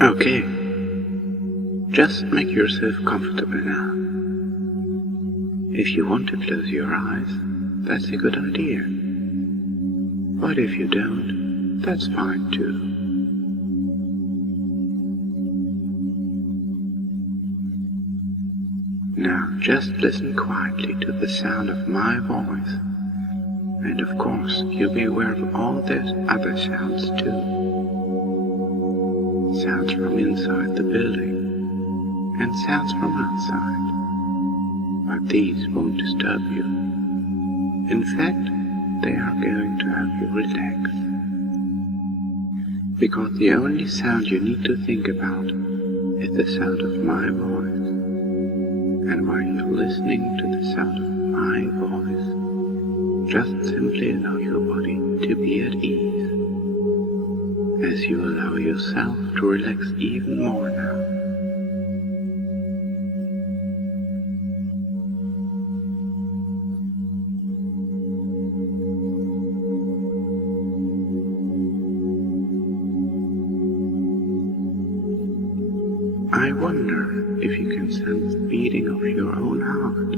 Okay, just make yourself comfortable now. If you want to close your eyes, that's a good idea. But if you don't, that's fine too. Now just listen quietly to the sound of my voice, and of course you'll be aware of all those other sounds too. Sounds from inside the building, and sounds from outside, but these won't disturb you. In fact, they are going to help you relax. Because the only sound you need to think about is the sound of my voice. And while you're listening to the sound of my voice, just simply allow your body to be at ease, as you allow yourself to relax even more now. I wonder if you can sense the beating of your own heart.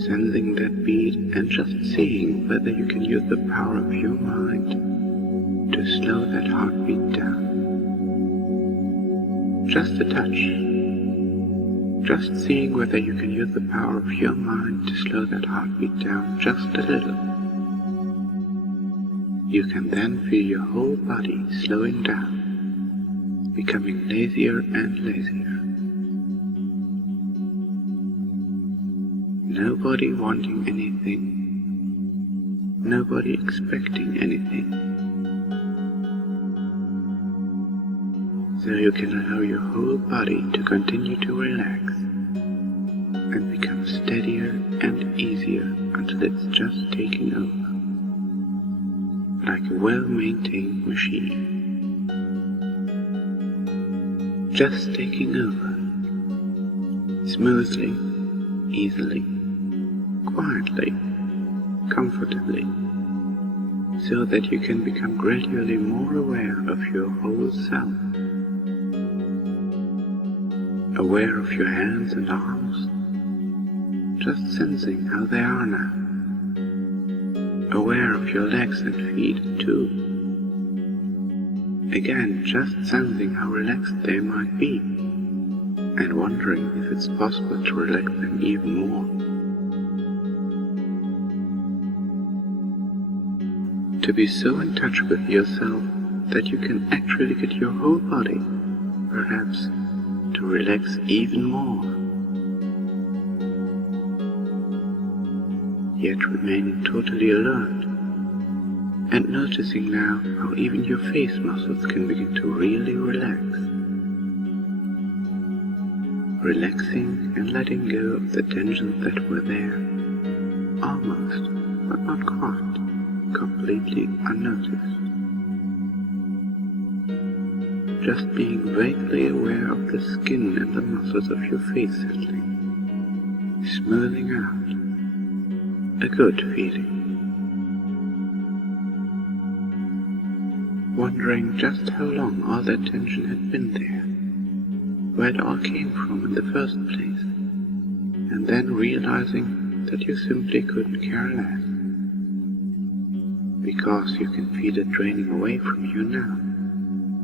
Sensing that beat and just seeing whether you can use the power of your mind to slow that heartbeat down. Just a touch. Just seeing whether you can use the power of your mind to slow that heartbeat down just a little. You can then feel your whole body slowing down, becoming lazier and lazier. Nobody wanting anything, nobody expecting anything. So you can allow your whole body to continue to relax and become steadier and easier until it's just taking over, like a well-maintained machine. Just taking over, smoothly, easily, quietly, comfortably, so that you can become gradually more aware of your whole self. Aware of your hands and arms, just sensing how they are now. Aware of your legs and feet too. Again, just sensing how relaxed they might be, and wondering if it's possible to relax them even more. To be so in touch with yourself that you can actually get your whole body, perhaps, to relax even more, yet remaining totally alert, and noticing now how even your face muscles can begin to really relax, relaxing and letting go of the tensions that were there, almost, but not quite, completely unnoticed. Just being vaguely aware of the skin and the muscles of your face settling, smoothing out, a good feeling. Wondering just how long all that tension had been there, where it all came from in the first place, and then realizing that you simply couldn't care less, because you can feel it draining away from you now.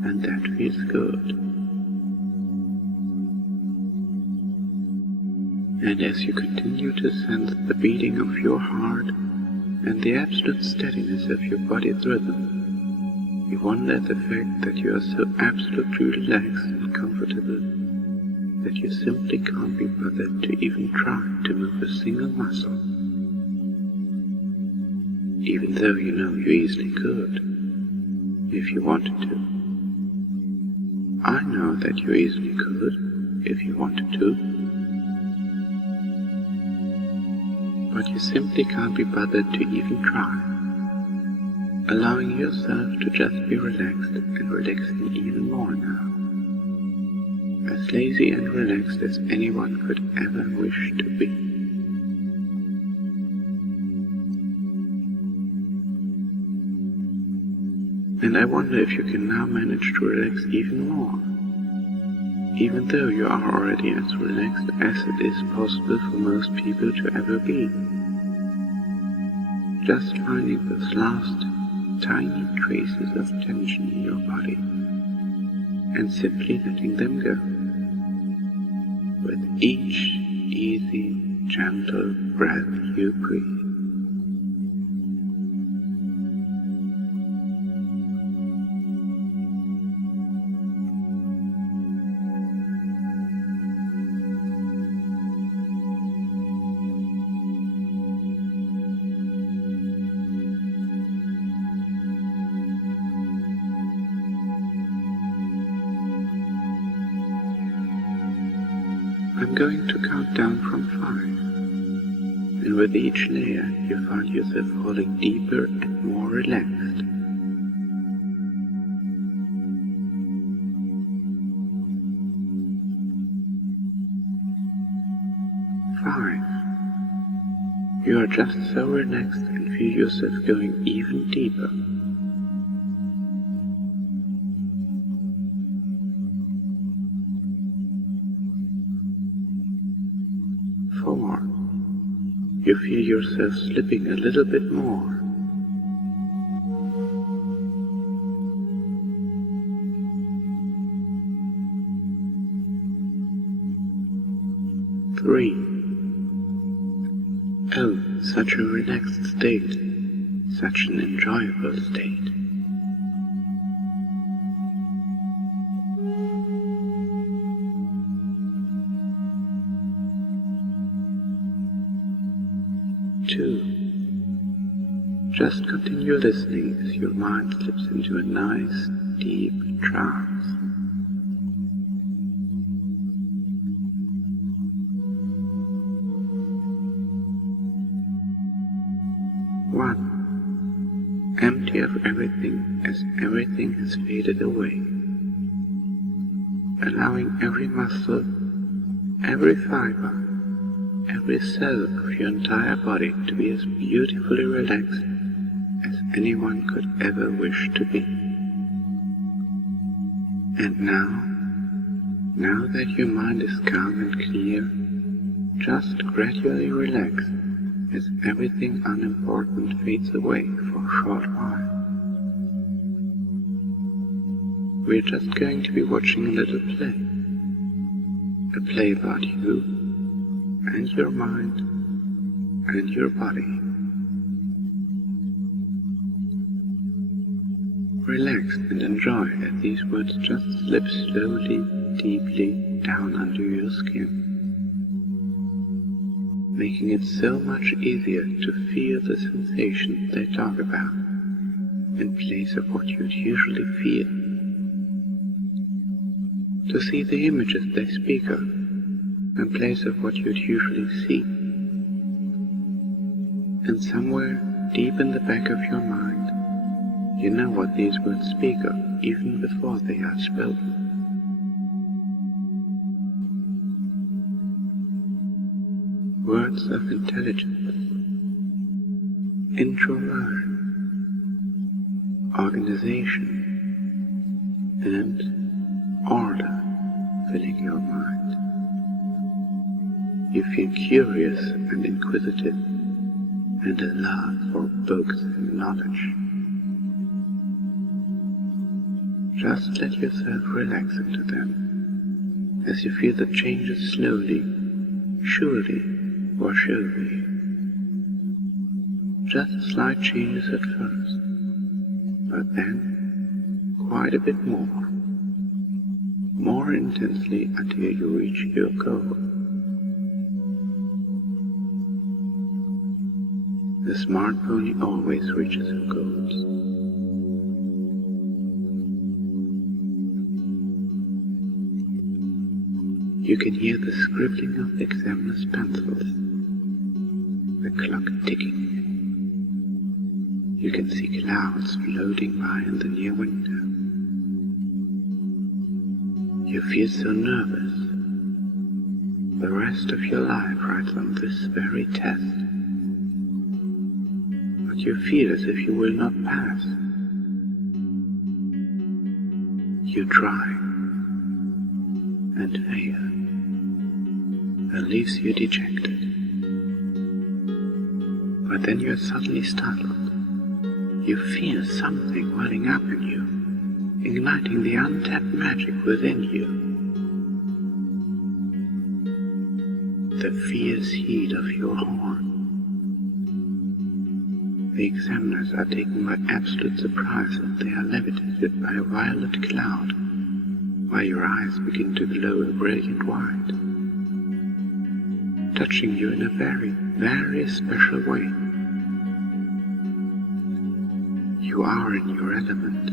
And that feels good. And as you continue to sense the beating of your heart and the absolute steadiness of your body's rhythm, you wonder at the fact that you are so absolutely relaxed and comfortable that you simply can't be bothered to even try to move a single muscle, even though you know you easily could, if you wanted to. I know that you easily could, if you wanted to, but you simply can't be bothered to even try, allowing yourself to just be relaxed and relaxing even more now, as lazy and relaxed as anyone could ever wish to be. And I wonder if you can now manage to relax even more, even though you are already as relaxed as it is possible for most people to ever be. Just finding those last tiny traces of tension in your body and simply letting them go. With each easy, gentle breath you breathe. I'm going to count down from 5, and with each layer you find yourself falling deeper and more relaxed. 5. You are just so relaxed and feel yourself going even deeper. 4. You feel yourself slipping a little bit more. 3. Oh, such a relaxed state, such an enjoyable state. 2. Just continue listening as your mind slips into a nice, deep trance. 1. Empty of everything as everything has faded away, allowing every muscle, every fiber, every cell of your entire body to be as beautifully relaxed as anyone could ever wish to be. And now that your mind is calm and clear, just gradually relax as everything unimportant fades away for a short while. We're just going to be watching a little play. A play about you and your mind and your body. Relax and enjoy as these words just slip slowly, deeply down under your skin, making it so much easier to feel the sensations they talk about in place of what you'd usually feel, to see the images they speak of in place of what you'd usually see. And somewhere deep in the back of your mind, you know what these words speak of even before they are spoken. Words of intelligence, introversion, organization, and order filling your mind. You feel curious and inquisitive, and a love for books and knowledge. Just let yourself relax into them, as you feel the changes slowly, surely wash over you. Just slight changes at first, but then quite a bit more intensely until you reach your goal. The smart pony always reaches her goals. You can hear the scribbling of the examiner's pencils, the clock ticking. You can see clouds floating by in the near window. You feel so nervous. The rest of your life rides on this very test. But you feel as if you will not pass. You try and fail, and leaves you dejected. But then you are suddenly startled. You feel something welling up in you, igniting the untapped magic within you. The fierce heat of your horn. The examiners are taken by absolute surprise as they are levitated by a violet cloud, while your eyes begin to glow a brilliant white, touching you in a very, very special way. You are in your element.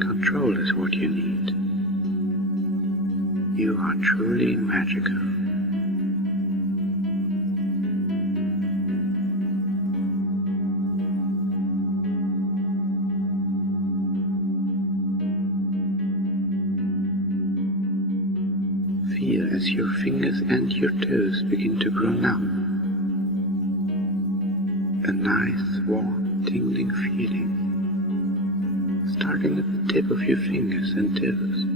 Control is what you need. You are truly magical. Feel as your fingers and your toes begin to grow numb. A nice, warm, tingling feeling, starting at the tip of your fingers and toes,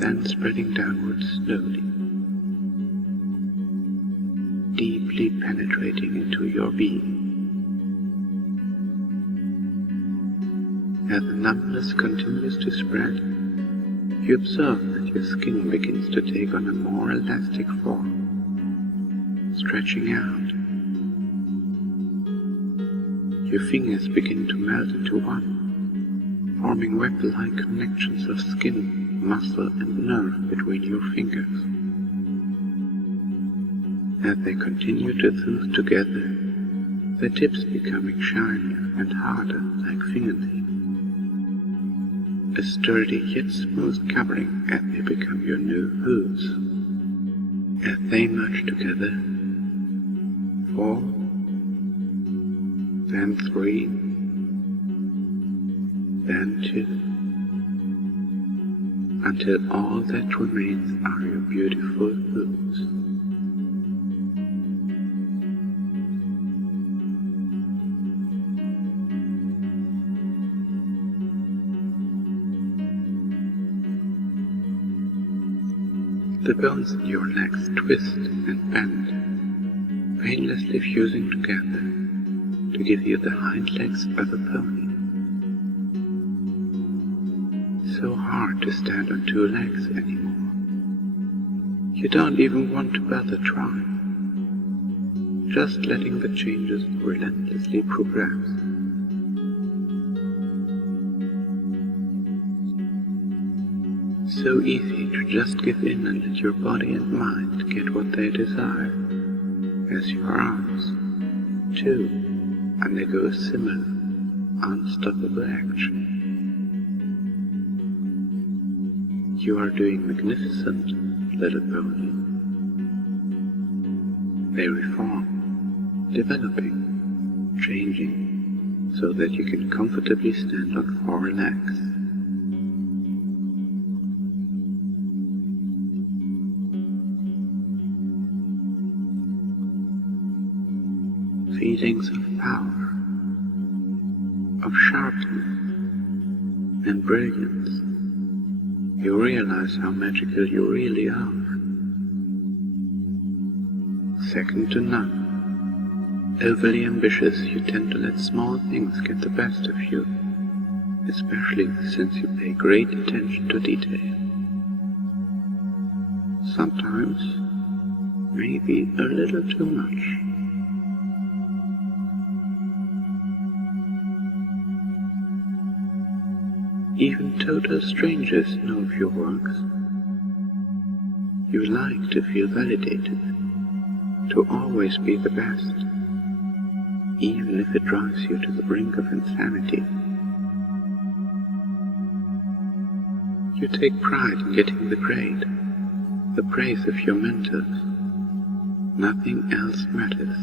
then spreading downwards slowly, deeply penetrating into your being. As the numbness continues to spread, you observe that your skin begins to take on a more elastic form, stretching out. Your fingers begin to melt into one, forming web-like connections of skin, muscle and nerve between your fingers. As they continue to fuse together, the tips becoming shinier and harder like fingernails. A sturdy yet smooth covering as they become your new hooves. As they merge together, 4, then 3, then 2, until all that remains are your beautiful hooves. The bones in your legs twist and bend, painlessly fusing together to give you the hind legs of a pony. So hard to stand on 2 legs anymore. You don't even want to bother trying, just letting the changes relentlessly progress. So easy to just give in and let your body and mind get what they desire, as your arms, too, undergo a similar, unstoppable action. You are doing magnificent, little pony. They reform, developing, changing, so that you can comfortably stand on 4 legs. Feelings of power, of sharpness and brilliance. You realize how magical you really are. Second to none. Overly ambitious, you tend to let small things get the best of you, especially since you pay great attention to detail. Sometimes, maybe a little too much. Even total strangers know of your works. You like to feel validated, to always be the best, even if it drives you to the brink of insanity. You take pride in getting the grade, the praise of your mentors. Nothing else matters,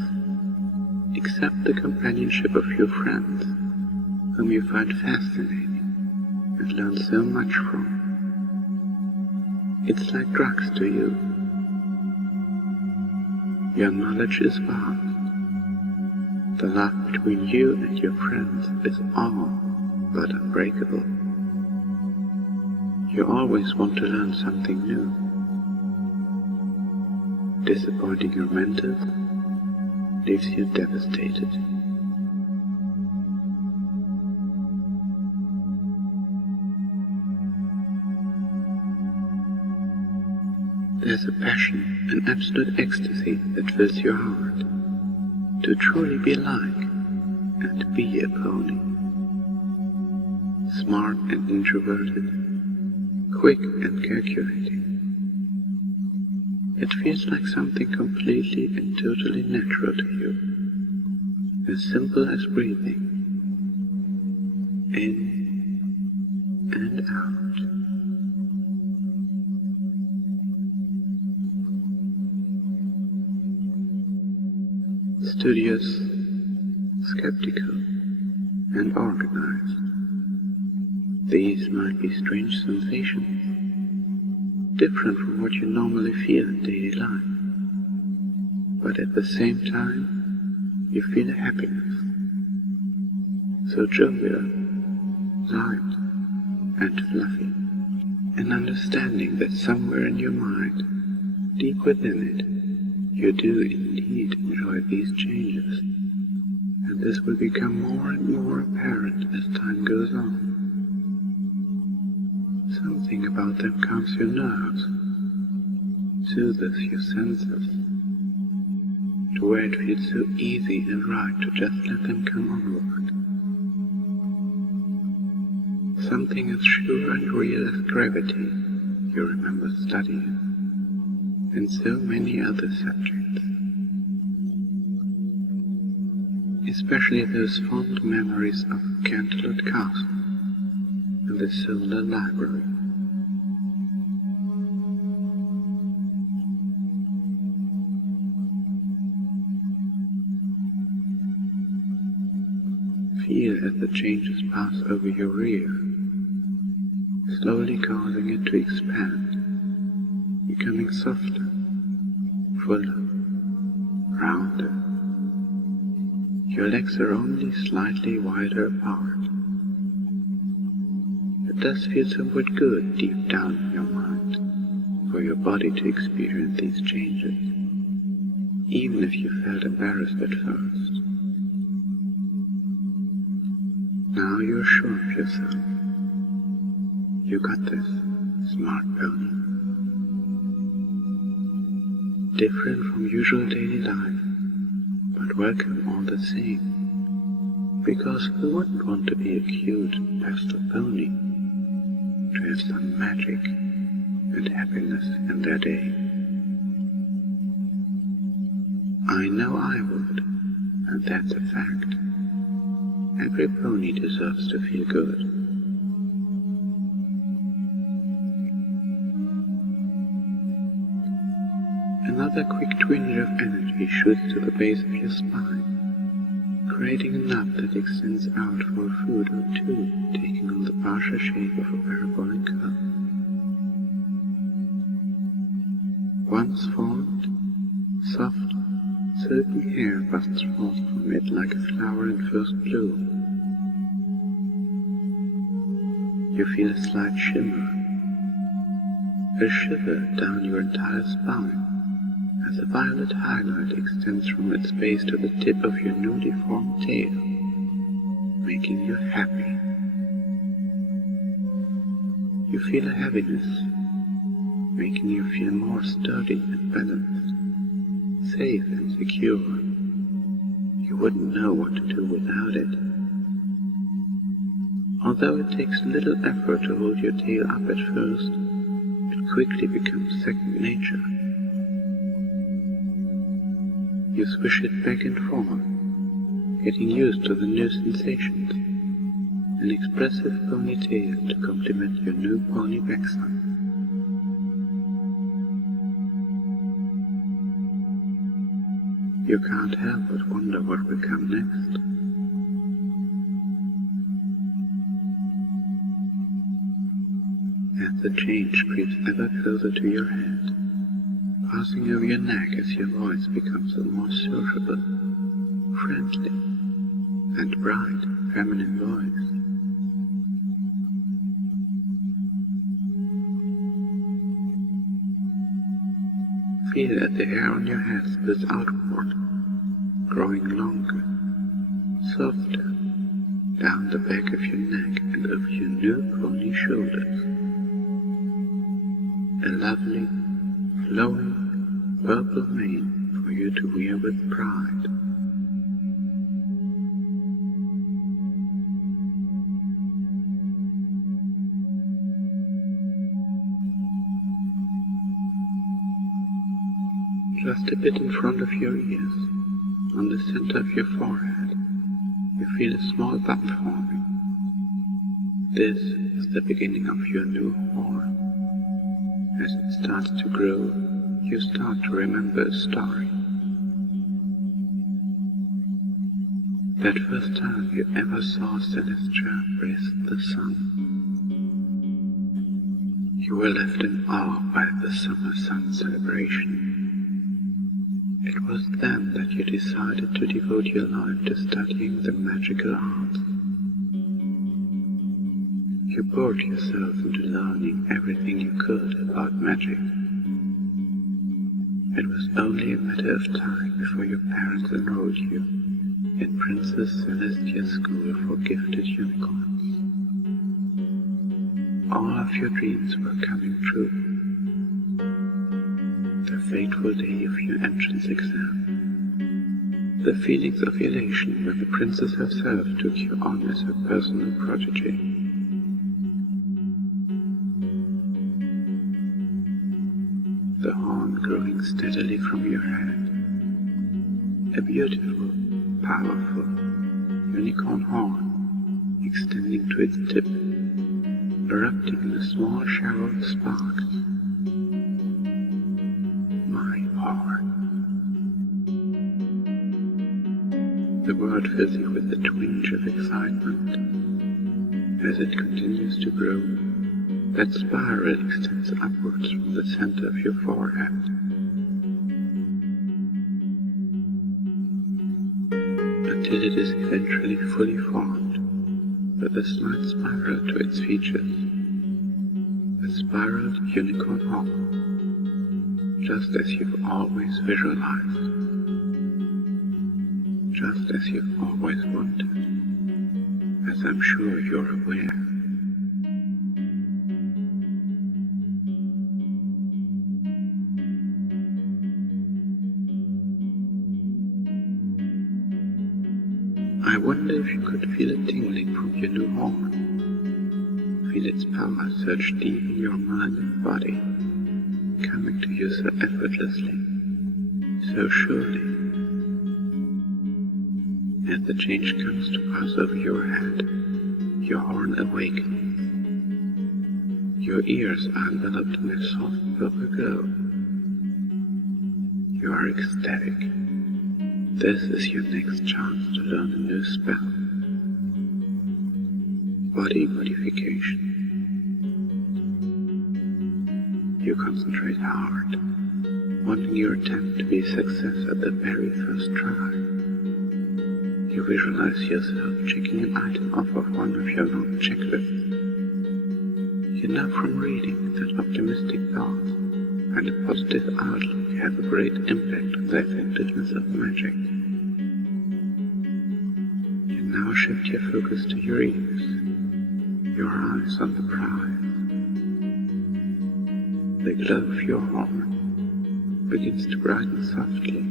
except the companionship of your friends, whom you find fascinating and learn so much from. It's like drugs to you. Your knowledge is vast. The love between you and your friends is all but unbreakable. You always want to learn something new. Disappointing your mentors leaves you devastated. There's a passion, an absolute ecstasy that fills your heart to truly be like and be a pony. Smart and introverted, quick and calculating. It feels like something completely and totally natural to you, as simple as breathing in and out. Studious, skeptical, and organized. These might be strange sensations, different from what you normally feel in daily life, but at the same time, you feel a happiness, so jovial, light, and fluffy, an understanding that somewhere in your mind, deep within it, you do indeed enjoy these changes, and this will become more and more apparent as time goes on. Something about them calms your nerves, soothes your senses, to where it feels so easy and right to just let them come onward. Something as sure and real as gravity you remember studying, and so many other subjects. Especially those fond memories of Canterlot Castle and the Solar Library. Feel as the changes pass over your rear, slowly causing it to expand, becoming softer, fuller, rounder. Your legs are only slightly wider apart. It does feel somewhat good deep down in your mind for your body to experience these changes, even if you felt embarrassed at first. Now you're sure of yourself. You got this, smart pony. Different from usual daily life, but welcome all the same, because who wouldn't want to be a cute pastel pony, to have some magic and happiness in their day? I know I would, and that's a fact. Every pony deserves to feel good. Another quick twinge of energy shoots to the base of your spine, creating a knob that extends out for a foot or two, taking on the partial shape of a parabolic curve. Once formed, soft, silky hair busts forth from it like a flower in first bloom. You feel a slight shimmer, a shiver down your entire spine, as a violet highlight extends from its base to the tip of your newly formed tail, making you happy. You feel a heaviness, making you feel more sturdy and balanced, safe and secure. You wouldn't know what to do without it. Although it takes little effort to hold your tail up at first, it quickly becomes second nature. You swish it back and forth, getting used to the new sensations, an expressive ponytail to complement your new pony backside. You can't help but wonder what will come next. As the change creeps ever closer to your head, passing over your neck as your voice becomes a more sociable, friendly, and bright feminine voice. Feel that the hair on your head splits outward, growing longer, softer, down the back of your neck and over your new pony shoulders. A lovely, flowing, purple mane for you to wear with pride. Just a bit in front of your ears, on the center of your forehead, you feel a small bump forming. This is the beginning of your new horn. As it starts to grow, you start to remember a story. That first time you ever saw Celestia breast the sun. You were left in awe by the summer sun celebration. It was then that you decided to devote your life to studying the magical arts. You bored yourself into learning everything you could about magic. It was only a matter of time before your parents enrolled you in Princess Celestia's school for gifted unicorns. All of your dreams were coming true. The fateful day of your entrance exam. The feelings of elation when the princess herself took you on as her personal protege. The horn growing steadily from your head. A beautiful, powerful, unicorn horn extending to its tip, erupting in a small shower of sparks. The word fills you with a twinge of excitement. As it continues to grow, that spiral extends upwards from the center of your forehead. Until it is eventually fully formed, with a slight spiral to its features. A spiraled unicorn horn, just as you've always visualized. Just as you've always wanted, as I'm sure you're aware. I wonder if you could feel it tingling from your new horn. Feel its power surge deep in your mind and body, coming to you so effortlessly, so surely. As the change comes to pass over your head, your horn awakens. Your ears are enveloped in a soft purple glow. You are ecstatic. This is your next chance to learn a new spell. Body modification. You concentrate hard, wanting your attempt to be a success at the very first try. You visualize yourself checking an item off of one of your long checklists. You know from reading that optimistic thoughts and a positive outlook have a great impact on the effectiveness of magic. You now shift your focus to your ears, your eyes on the prize. The glow of your horn begins to brighten softly,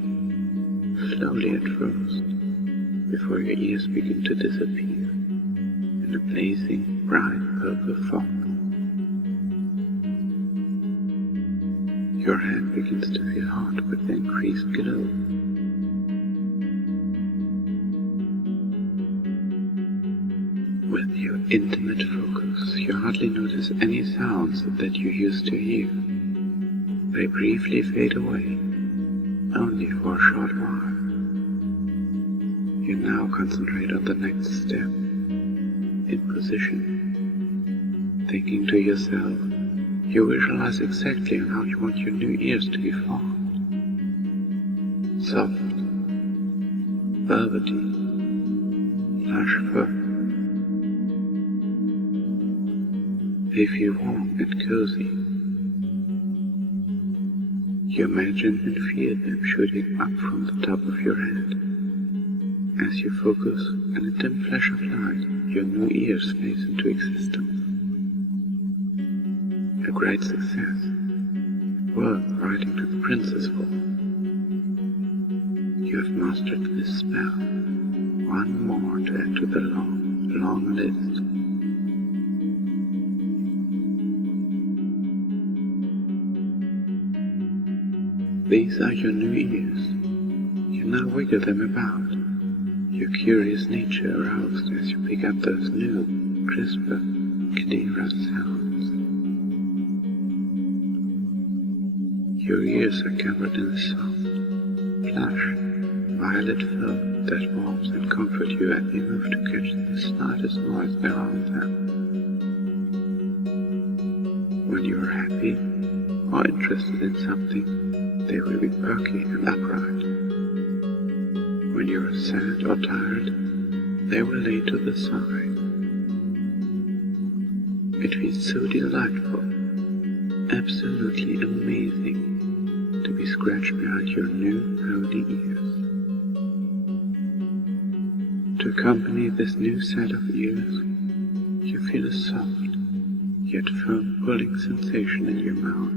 slowly at first, before your ears begin to disappear in a blazing, bright purple fog. Your head begins to feel hot with the increased glow. With your intimate focus, you hardly notice any sounds that you used to hear. They briefly fade away, only for a short while. You now concentrate on the next step, in position. Thinking to yourself, you visualize exactly on how you want your new ears to be formed. Soft, velvety, lush fur. They feel warm and cozy. You imagine and feel them shooting up from the top of your head. As you focus, in a dim flash of light, your new ears phase into existence. A great success, worth writing to the princess for. You have mastered this spell, one more to add to the long, long list. These are your new ears. You now wiggle them about, your curious nature aroused as you pick up those new, crisper, clearer sounds. Your ears are covered in a soft, plush, violet fur that warms and comforts you as you move to catch the slightest noise around them. When you are happy or interested in something, they will be perky and upright. When you are sad or tired, they will lay to the side. It feels so delightful, absolutely amazing, to be scratched behind your new pony ears. To accompany this new set of ears, you feel a soft, yet firm pulling sensation in your mouth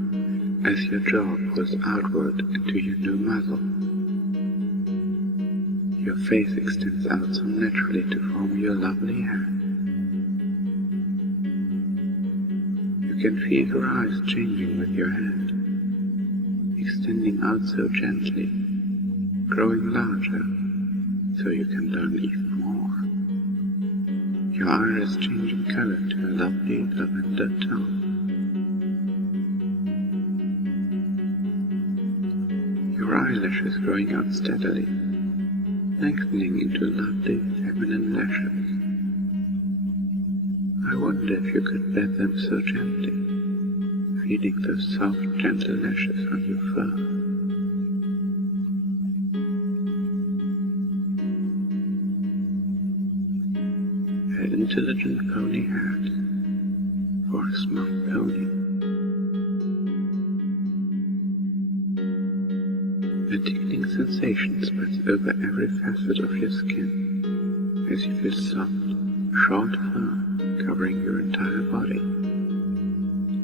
as your jaw pulls outward into your new muzzle. Your face extends out so naturally to form your lovely head. You can feel your eyes changing with your head, extending out so gently, growing larger, so you can learn even more. Your iris changing color to a lovely lavender tone. Your eyelashes growing out steadily, lengthening into lovely feminine lashes. I wonder if you could pat them so gently, feeling those soft, gentle lashes on your fur. An intelligent pony hat for a smart pony. A tingling sensation spreads over every facet of your skin as you feel soft, short fur covering your entire body,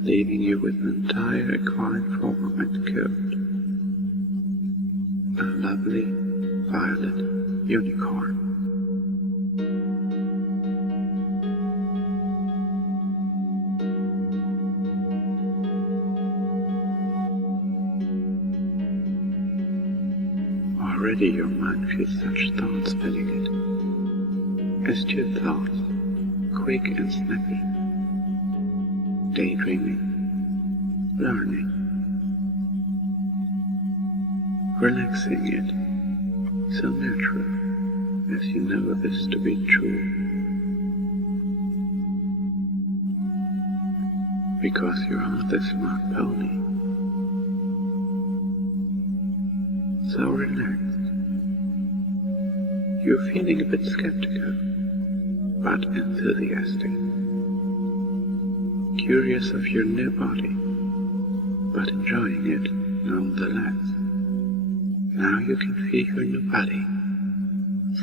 leaving you with an entire equine form and coat. A lovely violet unicorn. Already your mind feels such thoughts filling it. Astute thoughts, quick and snappy. Daydreaming, learning, relaxing it, so natural as you know this to be true. Because you are the smart pony. So relaxed. You're feeling a bit skeptical, but enthusiastic. Curious of your new body, but enjoying it nonetheless. Now you can feel your new body,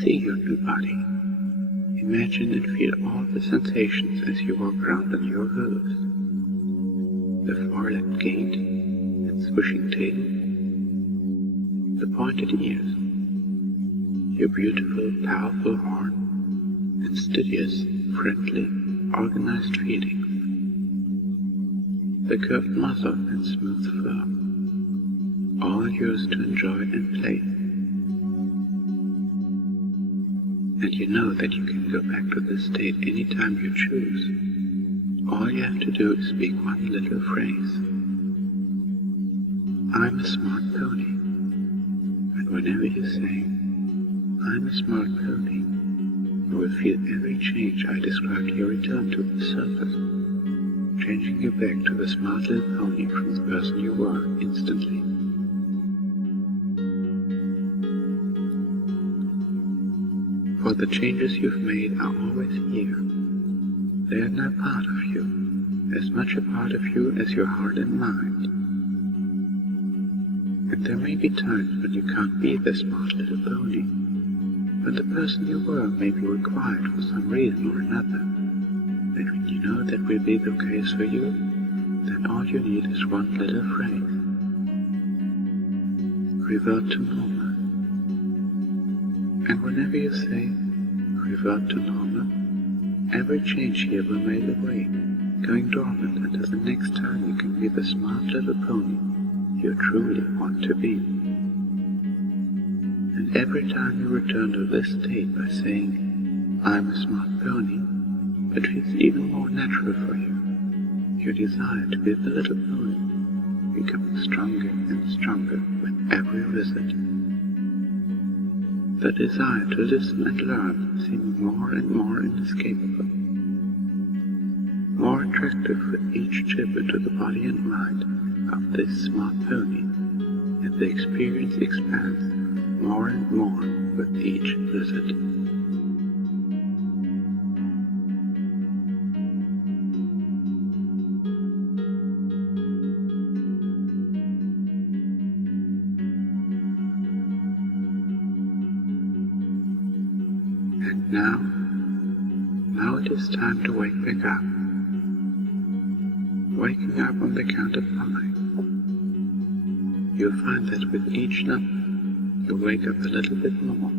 see your new body, imagine and feel all the sensations as you walk around on your hooves. The four-legged gait and swishing tail, the pointed ears, your beautiful, powerful horn, and studious, friendly, organized feelings. The curved muzzle and smooth fur, all yours to enjoy and play. And you know that you can go back to this state anytime you choose. All you have to do is speak one little phrase. I'm a smart pony. And whenever you say, I'm a smart pony, you will feel every change I described here return to the surface, changing you back to the smart little pony from the person you were instantly. For the changes you've made are always here. They are now part of you, as much a part of you as your heart and mind. And there may be times when you can't be the smart little pony, when the person you were may be required for some reason or another. And when you know that will be the case for you, then all you need is one little phrase. Revert to normal. And whenever you say, revert to normal, every change here will melt away, going dormant until the next time you can be the smart little pony you truly want to be. And every time you return to this state by saying, I'm a smart pony, it feels even more natural for you. Your desire to be the little pony becoming stronger and stronger with every visit. The desire to listen and learn seeming more and more inescapable, more attractive with each chip into the body and mind of this smart pony, and the experience expands more and more with each visit. And now it is time to wake back up. Waking up on the count of 5. You'll find that with each number, you wake up a little bit more,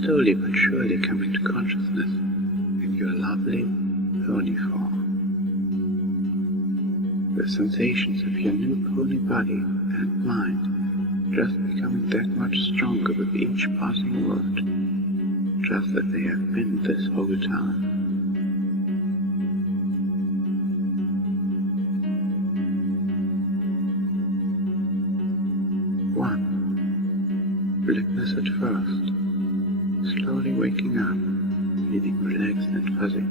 slowly but surely coming to consciousness in your lovely pony form. The sensations of your new pony body and mind just becoming that much stronger with each passing word, just as they have been this whole time. Blackness at first, slowly waking up, feeling relaxed and fuzzy.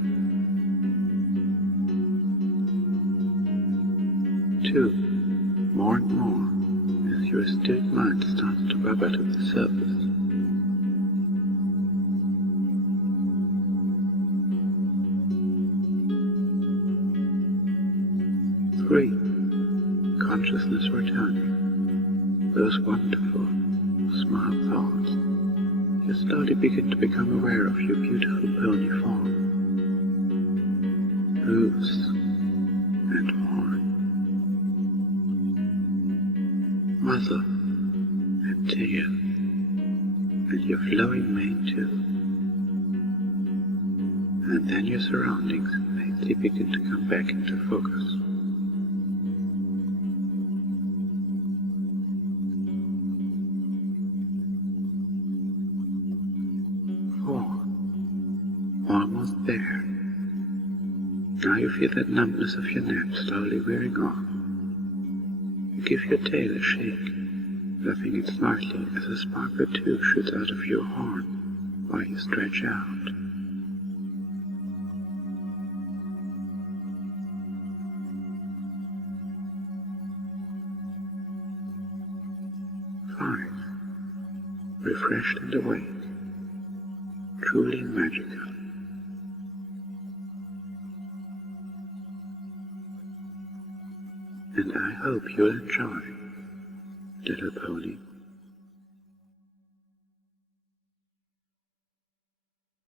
2. More and more, as your astute mind starts to bubble to the surface. 3. Consciousness returning. Those wonderful, smart thoughts. You slowly begin to become aware of your beautiful pony form. Hooves and horn. Muzzle and tail. And your flowing mane too. And then your surroundings faintly begin to come back into focus. 4. Almost there. Now you feel that numbness of your neck slowly wearing off. You give your tail a shake, fluffing it slightly as a sparkle too shoots out of your horn while you stretch out. 5. Refreshed and awake. Truly magical. And I hope you'll enjoy, little pony.